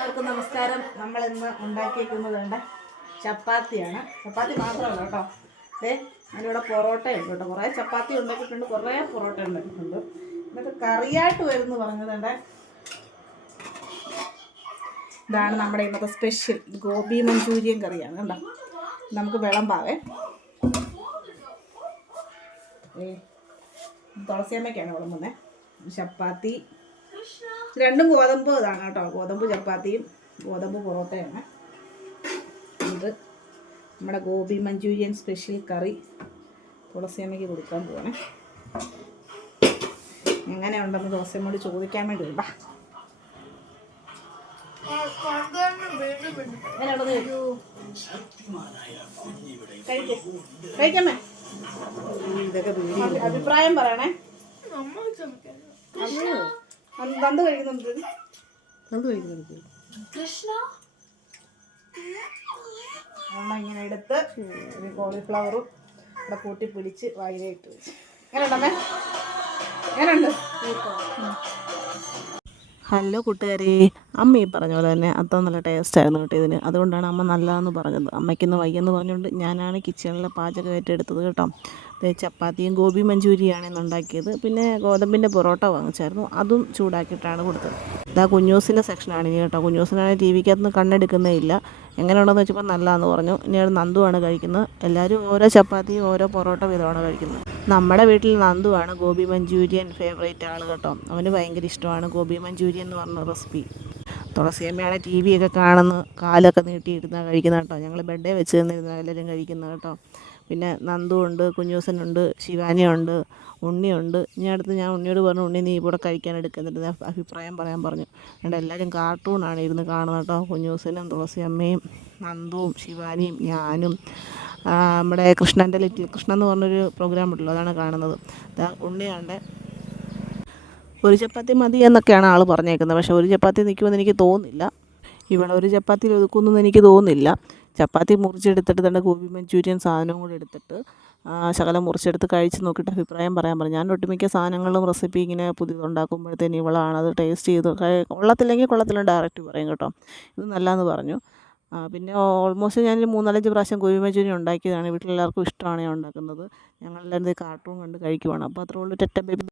എല്ലാവർക്കും നമസ്കാരം. നമ്മൾ ഇന്ന് ഉണ്ടാക്കിയിരിക്കുന്നത് ചപ്പാത്തിയാണ്. ചപ്പാത്തി മാത്രമല്ല കേട്ടോ, അതിനിവിടെ പൊറോട്ടയുണ്ട് കേട്ടോ. കുറേ ചപ്പാത്തി ഉണ്ടാക്കിയിട്ടുണ്ട്, കുറേ പൊറോട്ട ഉണ്ടാക്കിയിട്ടുണ്ട്. എന്നിട്ട് കറിയായിട്ട് വരുന്നു പറഞ്ഞതുകൊണ്ട് ഇതാണ് നമ്മുടെ ഇന്നത്തെ സ്പെഷ്യൽ ഗോബി മഞ്ചൂരിയൻ കറിയാണ് കേട്ടോ. നമുക്ക് വിളമ്പാവേ. തുളസിയമ്മയ്ക്കാണ് വിളമ്പുന്നത്. ചപ്പാത്തി രണ്ടും ഗോതമ്പ് ഇതാണ് കേട്ടോ. ഗോതമ്പ് ചപ്പാത്തിയും ഗോതമ്പ് പൊറോട്ടയാണ്. ഇത് നമ്മുടെ ഗോബി മഞ്ചൂരിയൻ സ്പെഷ്യൽ കറി തുളസിയമ്മയ്ക്ക് കൊടുക്കാൻ പോവാണ്. എങ്ങനെയുണ്ടെന്ന് തുളസിയമ്മയോട് ചോദിക്കാൻ വേണ്ടി വേണ്ട. കഴിക്കാമേ, ഇതൊക്കെ അഭിപ്രായം പറയണേ. നന്ദു കഴിക്കുന്നുണ്ട്. അമ്മ ഇങ്ങനെ എടുത്ത് കോളിഫ്ലവറും ഇവിടെ കൂട്ടി പിടിച്ച് വായിലിട്ട് വെച്ച്. എങ്ങനെയുണ്ടമ്മേ? എങ്ങനെയുണ്ട്? ഹലോ കൂട്ടുകാരെ, അമ്മ ഈ പറഞ്ഞ പോലെ തന്നെ അത്ര നല്ല ടേസ്റ്റായിരുന്നു കേട്ടോ ഇതിന്. അതുകൊണ്ടാണ് അമ്മ നല്ലതെന്ന് പറഞ്ഞത്. അമ്മയ്ക്കൊന്ന് വയ്യെന്ന് പറഞ്ഞുകൊണ്ട് ഞാനാണ് കിച്ചണിലെ പാചകം ഏറ്റെടുത്തത് കേട്ടോ. ചപ്പാത്തിയും ഗോബി മഞ്ചൂരിയാണ് ഇന്ന് ഉണ്ടാക്കിയത്. പിന്നെ ഗോതമ്പിൻ്റെ പൊറോട്ട വാങ്ങിച്ചായിരുന്നു, അതും ചൂടാക്കിയിട്ടാണ് കൊടുത്തത്. ഇതാ കുഞ്ഞൂസിൻ്റെ സെക്ഷനാണ് ഇനി കേട്ടോ. കുഞ്ഞൂസിനാണെങ്കിൽ ടി വിക്കകത്തുനിന്ന് കണ്ണെടുക്കുന്നേ ഇല്ല. എങ്ങനെയുണ്ടെന്ന് വെച്ചപ്പോൾ നല്ലതാണെന്ന് പറഞ്ഞു. ഇനി അത് നന്ദുവാണ് കഴിക്കുന്നത്. എല്ലാവരും ഓരോ ചപ്പാത്തിയും ഓരോ പൊറോട്ട വീതമാണ് കഴിക്കുന്നത്. നമ്മുടെ വീട്ടിൽ നന്ദുവാണ് ഗോബി മഞ്ചൂരിയൻ ഫേവറേറ്റ് ആൾ കേട്ടോ. അവന് ഭയങ്കര ഇഷ്ടമാണ് ഗോബി മഞ്ചൂരിയൻ എന്ന് പറഞ്ഞ റെസിപ്പി. തുളസിയമ്മയാണ് ടി വി ഒക്കെ കാണുന്നു, കാലൊക്കെ നീട്ടിയിരുന്നാണ് കഴിക്കുന്നത് കേട്ടോ. ഞങ്ങൾ ബെഡേ വെച്ച് തന്നിരുന്ന എല്ലാവരും കഴിക്കുന്നത് കേട്ടോ. പിന്നെ നന്ദുണ്ട്, കുഞ്ഞൂസനുണ്ട്, ശിവാനിയുണ്ട്, ഉണ്ണിയുണ്ട്. ഇനി അടുത്ത് ഞാൻ ഉണ്ണിയോട് പറഞ്ഞു, ഉണ്ണി നീ ഇവിടെ കഴിക്കാൻ എടുക്കുന്നുണ്ട്, അഭിപ്രായം പറയാൻ പറഞ്ഞു. അതുകൊണ്ട് എല്ലാവരും കാർട്ടൂണാണ് ഇരുന്ന് കാണുന്നത് കേട്ടോ. കുഞ്ഞൂസനും തുളസിയമ്മയും നന്ദുവും ശിവാനിയും ഞാനും നമ്മുടെ കൃഷ്ണൻ്റെ ലിറ്റിൽ കൃഷ്ണൻ എന്ന് പറഞ്ഞൊരു പ്രോഗ്രാം ഉണ്ടല്ലോ, അതാണ് കാണുന്നത്. ഉണ്ണിയാണ്ട് ഒരു ചപ്പാത്തി മതി എന്നൊക്കെയാണ് ആൾ പറഞ്ഞേക്കുന്നത്. പക്ഷേ ഒരു ചപ്പാത്തി നിൽക്കുമെന്ന് എനിക്ക് തോന്നുന്നില്ല. ഇവിടെ ഒരു ചപ്പാത്തിയിൽ ഒതുക്കുമെന്ന് എനിക്ക് തോന്നുന്നില്ല. ചപ്പാത്തി മുറിച്ചെടുത്തിട്ട് തന്നെ ഗോബി മഞ്ചൂരിയൻ സാധനവും കൂടെ എടുത്തിട്ട് ശകലം മുറിച്ചെടുത്ത് കഴിച്ച് നോക്കിയിട്ട് അഭിപ്രായം പറയാൻ പറഞ്ഞു. ഞാൻ ഒട്ടുമിക്ക സാധനങ്ങളും റെസിപ്പി ഇങ്ങനെ പുതിയതുണ്ടാക്കുമ്പോഴത്തേന് ഇവളാണത് ടേസ്റ്റ് ചെയ്ത് കൊള്ളത്തില്ലെങ്കിൽ കൊള്ളത്തില്ല ഡയറക്റ്റ് പറയും കേട്ടോ. ഇത് നല്ലതെന്ന് പറഞ്ഞു. പിന്നെ ഓൾമോസ്റ്റ് ഞാനൊരു 3-4 പ്രാവശ്യം ഗോബി മഞ്ചൂരിയൻ ഉണ്ടാക്കിയതാണ്. വീട്ടിലെല്ലാവർക്കും ഇഷ്ടമാണ് ഞാൻ ഉണ്ടാക്കുന്നത്. ഞങ്ങളെല്ലാവരും കാർട്ടൂൺ കണ്ട് കഴിക്കുവാണ്. അപ്പോൾ അത്രേ ഉള്ളൂ. ടെറ്റ ബേബി.